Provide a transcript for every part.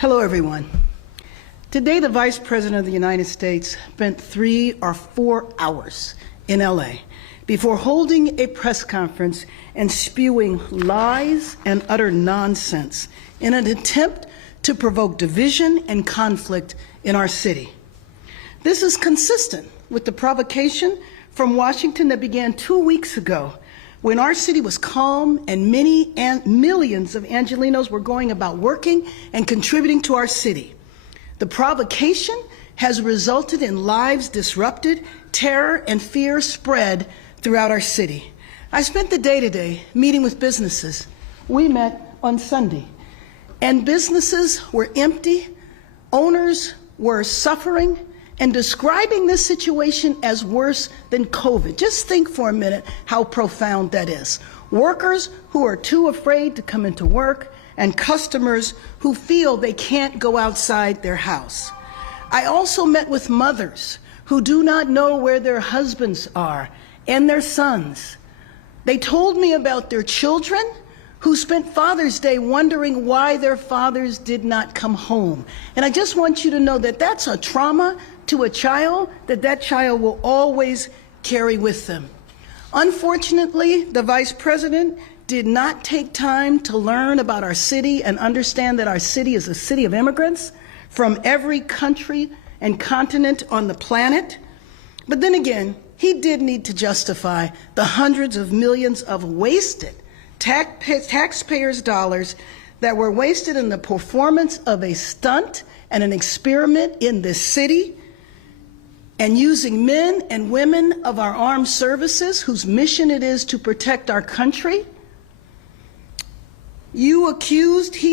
Hello, everyone. Today, the Vice President of the United States spent 3 or 4 hours in LA before holding a press conference and spewing lies and utter nonsense in an attempt to provoke division and conflict in our city. This is consistent with the provocation from Washington that began 2 weeks ago when our city was calm and millions of Angelenos were going about working and contributing to our city. The provocation has resulted in lives disrupted, terror and fear spread throughout our city. I spent the day today meeting with businesses. We met on Sunday, and businesses were empty, owners were suffering, and describing this situation as worse than COVID. Just think for a minute how profound that is. Workers who are too afraid to come into work, and customers who feel they can't go outside their house. I also met with mothers who do not know where their husbands are and their sons. They told me about their children who spent Father's Day wondering why their fathers did not come home. And I just want you to know that that's a trauma to a child that child will always carry with them. Unfortunately, the Vice President did not take time to learn about our city and understand that our city is a city of immigrants from every country and continent on the planet. But then again, he did need to justify the hundreds of millions of wasted taxpayers' dollars that were wasted in the performance of a stunt and an experiment in this city, and using men and women of our armed services whose mission it is to protect our country. He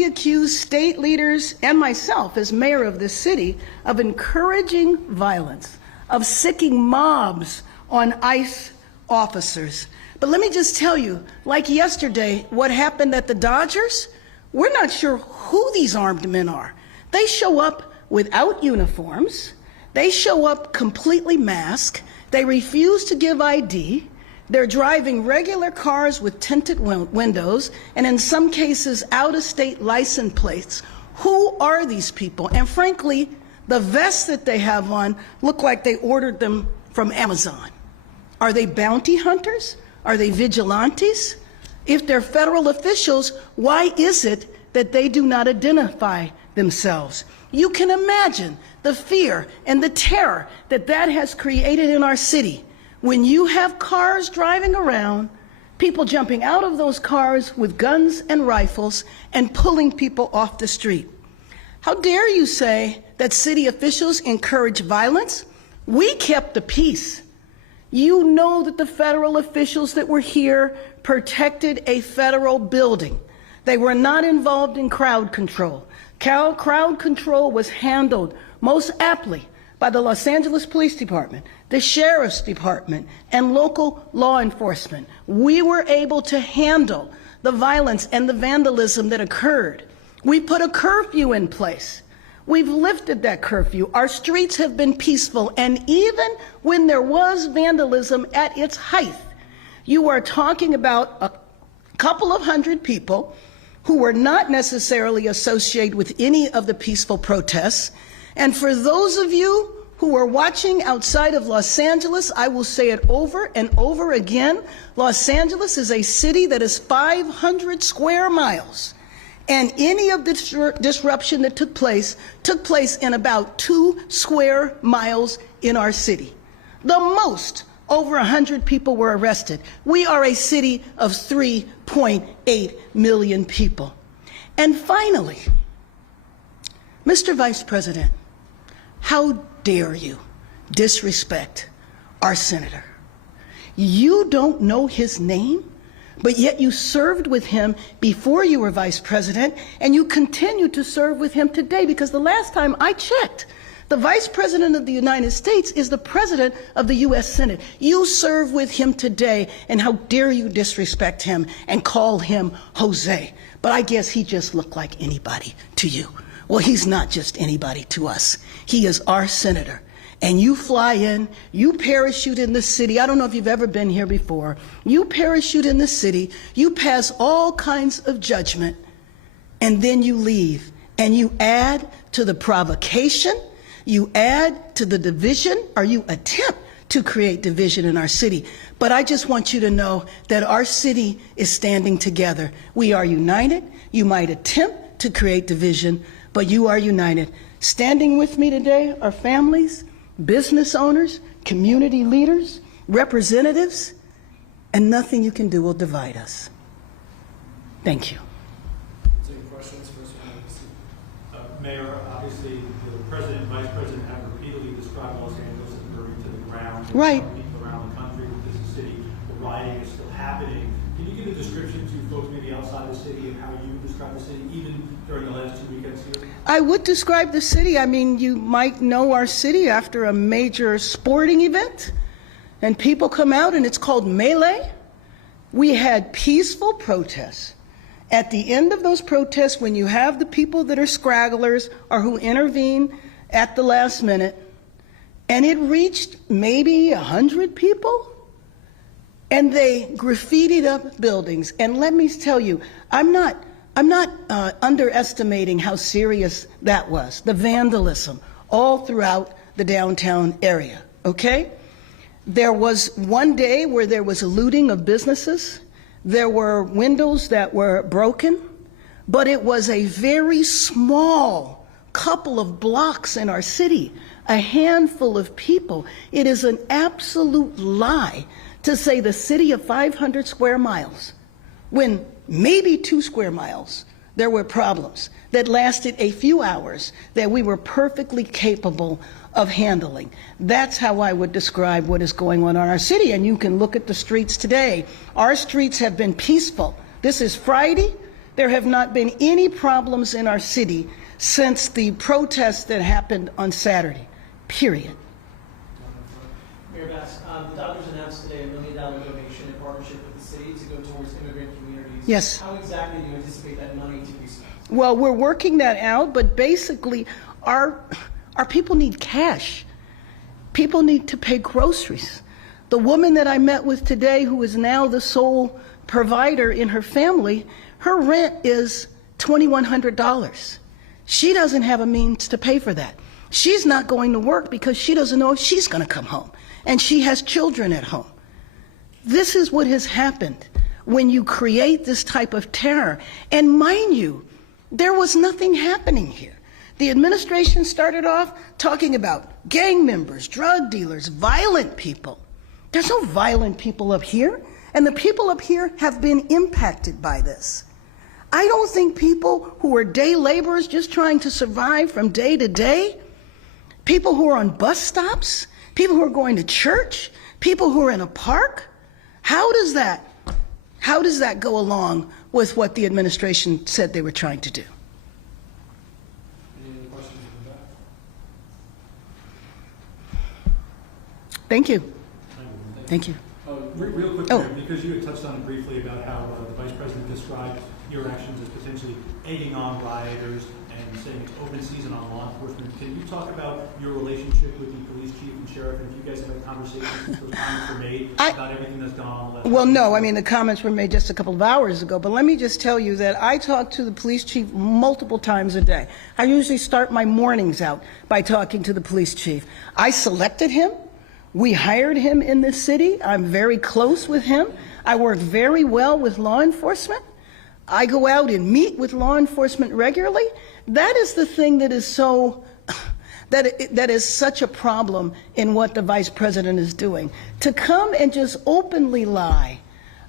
accused state leaders and myself as mayor of this city of encouraging violence, of sicking mobs on ICE officers. But let me just tell you, like yesterday, what happened at the Dodgers, we're not sure who these armed men are. They show up without uniforms. They show up completely masked. They refuse to give ID. They're driving regular cars with tinted windows, and in some cases, out-of-state license plates. Who are these people? And frankly, the vests that they have on look like they ordered them from Amazon. Are they bounty hunters? Are they vigilantes? If they're federal officials, why is it that they do not identify themselves? You can imagine the fear and the terror that has created in our city. When you have cars driving around, people jumping out of those cars with guns and rifles and pulling people off the street. How dare you say that city officials encourage violence? We kept the peace. You know that the federal officials that were here protected a federal building. They were not involved in crowd control. Crowd control was handled most aptly by the Los Angeles Police Department, the Sheriff's Department, and local law enforcement. We were able to handle the violence and the vandalism that occurred. We put a curfew in place. We've lifted that curfew. Our streets have been peaceful, and even when there was vandalism at its height, you are talking about a couple of hundred people who were not necessarily associated with any of the peaceful protests. And for those of you who are watching outside of Los Angeles, I will say it over and over again. Los Angeles is a city that is 500 square miles. And any of the disruption that took place in about 2 square miles in our city. The most, over 100 people were arrested. We are a city of 3.8 million people. And finally, Mr. Vice President, how dare you disrespect our senator? You don't know his name, but yet you served with him before you were vice president, and you continue to serve with him today, because the last time I checked, the Vice President of the United States is the President of the U.S. Senate. You serve with him today, and how dare you disrespect him and call him Jose? But I guess he just looked like anybody to you. Well, he's not just anybody to us. He is our senator. And you fly in, you parachute in the city. I don't know if you've ever been here before. You parachute in the city, you pass all kinds of judgment, and then you leave and you add to the provocation, you add to the division, or you attempt to create division in our city. But I just want you to know that our city is standing together. We are united. You might attempt to create division, but you are united. Standing with me today are families, business owners, community leaders, representatives, and nothing you can do will divide us. Thank you. Any questions? Mayor, obviously, the President and Vice President have repeatedly described Los Angeles as burning to the ground. Right. Some people around the country, this is a city, the rioting is still happening. Can you give a description to folks maybe outside the city of how you describe the city, even during the last 2 weekends here? I would describe the city. I mean, you might know our city after a major sporting event, and people come out, and it's called melee. We had peaceful protests. At the end of those protests, when you have the people that are scragglers or who intervene at the last minute, and it reached maybe 100 people, and they graffitied up buildings. And let me tell you, I'm not underestimating how serious that was, the vandalism all throughout the downtown area, okay? There was one day where there was a looting of businesses. There were windows that were broken, but it was a very small couple of blocks in our city, a handful of people. It is an absolute lie to say the city of 500 square miles, when maybe 2 square miles, there were problems that lasted a few hours that we were perfectly capable of handling. That's how I would describe what is going on in our city. And you can look at the streets today. Our streets have been peaceful. This is Friday. There have not been any problems in our city since the protests that happened on Saturday, period. Mayor Bass, the doctors announced today $1 million donation in partnership with the city to go towards immigrant communities. Yes. How exactly do you anticipate that money to be spent? Well, we're working that out, but basically our people need cash. People need to pay groceries. The woman that I met with today, who is now the sole provider in her family, her rent is $2,100. She doesn't have a means to pay for that. She's not going to work because she doesn't know if she's going to come home. And she has children at home. This is what has happened when you create this type of terror. And mind you, there was nothing happening here. The administration started off talking about gang members, drug dealers, violent people. There's no violent people up here, and the people up here have been impacted by this. I don't think people who are day laborers just trying to survive from day to day, people who are on bus stops, people who are going to church, people who are in a park, how does that go along with what the administration said they were trying to do? Thank you. Thank you. Real quick, Mayor, because you had touched on it briefly about how the Vice President described your actions as potentially egging on rioters and saying it's open season on law enforcement. Can you talk about your relationship with the police chief and sheriff, and if you guys have had conversations since those comments were made about everything that's gone on? Well, no, I mean, the comments were made just a couple of hours ago, but let me just tell you that I talk to the police chief multiple times a day. I usually start my mornings out by talking to the police chief. I selected him. We hired him in this city. I'm very close with him. I work very well with law enforcement. I go out and meet with law enforcement regularly. That is the thing that is so, that is such a problem in what the Vice President is doing. To come and just openly lie.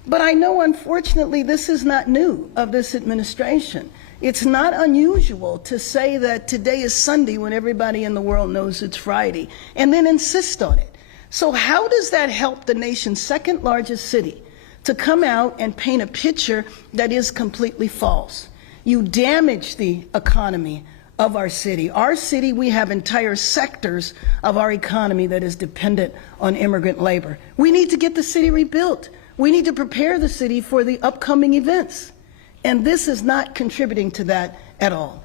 But I know, unfortunately, this is not new of this administration. It's not unusual to say that today is Sunday when everybody in the world knows it's Friday, and then insist on it. So how does that help the nation's second largest city to come out and paint a picture that is completely false? You damage the economy of our city. Our city, we have entire sectors of our economy that is dependent on immigrant labor. We need to get the city rebuilt. We need to prepare the city for the upcoming events. And this is not contributing to that at all.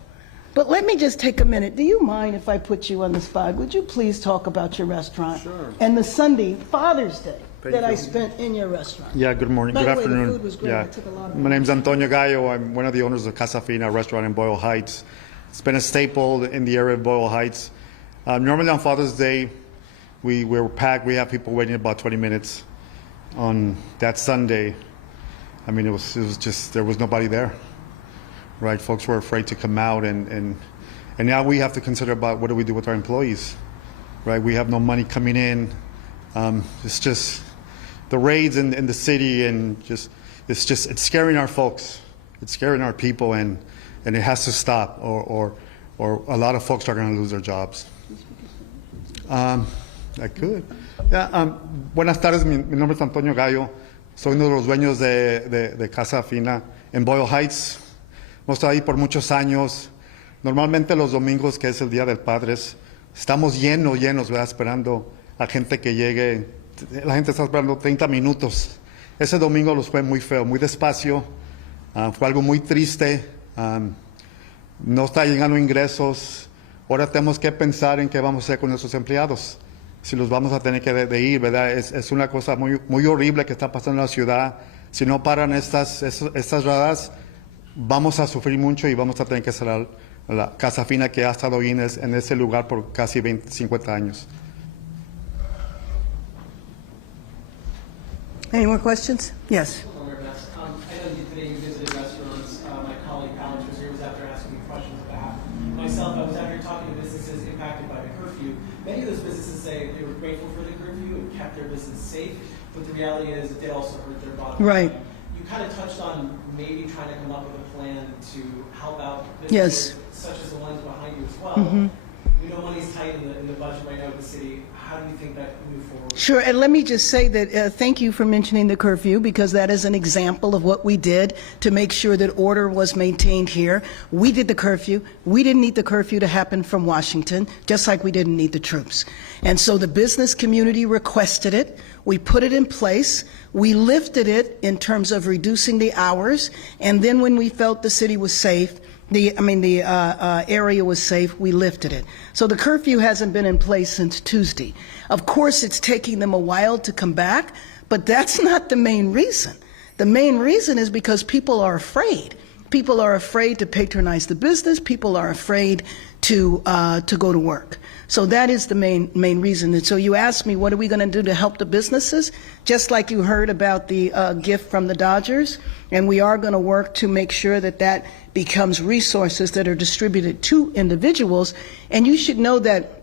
But let me just take a minute. Do you mind if I put you on the spot? Would you please talk about your restaurant? Sure. And the Sunday, Father's Day, I spent in your restaurant. Yeah, good morning. By Good the way, afternoon. the food was great. I took a lot of My name's Antonio Gallo. I'm one of the owners of Casa Fina restaurant in Boyle Heights. It's been a staple in the area of Boyle Heights. Normally on Father's Day, we're packed. We have people waiting about 20 minutes. On that Sunday, I mean, it was just, there was nobody there, right? Folks were afraid to come out, and now we have to consider about what do we do with our employees, right? We have no money coming in. It's just the raids in the city, and it's scaring our folks. It's scaring our people, and it has to stop, or a lot of folks are going to lose their jobs. I could. Yeah, buenas tardes, mi nombre es Antonio Gallo. Soy uno de los dueños de Casa Fina en Boyle Heights. Hemos estado ahí por muchos años. Normalmente los domingos, que es el Día del Padres, estamos llenos, ¿verdad? Esperando a gente que llegue. La gente está esperando 30 minutos. Ese domingo los fue muy feo, muy despacio. Fue algo muy triste. No está llegando ingresos. Ahora tenemos que pensar en qué vamos a hacer con nuestros empleados. Si los vamos a tener que de ir, ¿verdad? Es una cosa muy horrible que está pasando en la ciudad. Si no paran estas radas, vamos a sufrir mucho y vamos a tener que cerrar la Casa Fina, que ha estado ahí en ese lugar por casi 50 años. Any more questions? Yes. I know today you visited restaurants. My colleague Alex was here, was out there asking me questions about myself. I was out here talking to businesses impacted by the curfew. Many of those businesses say they were grateful for the curfew and kept their business safe, but the reality is it did also hurt their bottom line. Right. You kind of touched on maybe trying to come up with a plan to help out Yes. businesses such as the ones behind you as well. Mm-hmm. We know money's tight in the budget right now with the city. How do you think that can move forward? Sure, and let me just say that thank you for mentioning the curfew, because that is an example of what we did to make sure that order was maintained here. We did the curfew. We didn't need the curfew to happen from Washington, just like we didn't need the troops. And so the business community requested it. We put it in place. We lifted it in terms of reducing the hours, and then when we felt the city was safe, the area was safe, we lifted it. So the curfew hasn't been in place since Tuesday. Of course, it's taking them a while to come back, but that's not the main reason. The main reason is because people are afraid. People are afraid to patronize the business. People are afraid to go to work. So that is the main reason. And so you asked me, what are we going to do to help the businesses? Just like you heard about the gift from the Dodgers, and we are going to work to make sure that that becomes resources that are distributed to individuals. And you should know that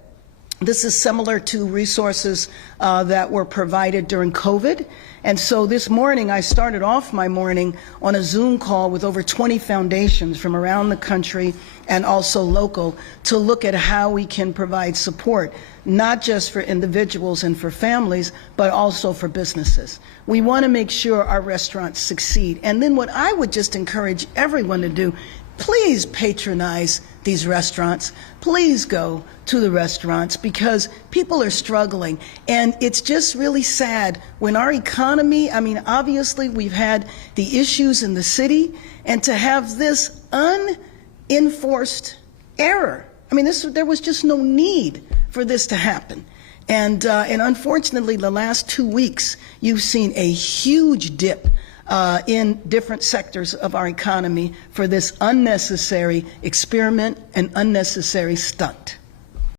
this is similar to resources that were provided during COVID. And so this morning, I started off my morning on a Zoom call with over 20 foundations from around the country and also local to look at how we can provide support, not just for individuals and for families, but also for businesses. We want to make sure our restaurants succeed. And then what I would just encourage everyone to do, please patronize these restaurants. Please go to the restaurants, because people are struggling. And it's just really sad when our economy, I mean, obviously we've had the issues in the city, and to have this unenforced error. I mean, there was just no need for this to happen. And unfortunately, the last 2 weeks, you've seen a huge dip in different sectors of our economy for this unnecessary experiment and unnecessary stunt.